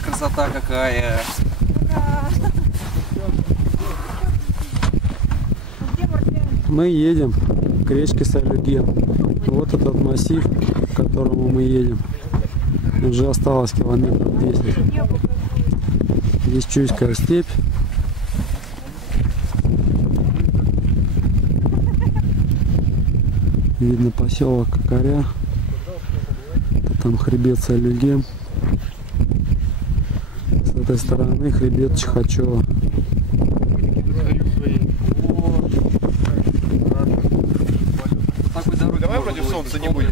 Ой, красота какая! Мы едем к речке Салюге. Вот этот массив, к которому мы едем. Уже осталось километров 10. Здесь Чуйская степь. Видно поселок Кокоря. Там хребет Салюге. С этой стороны хребет Чихачева. Давай против солнца не будем.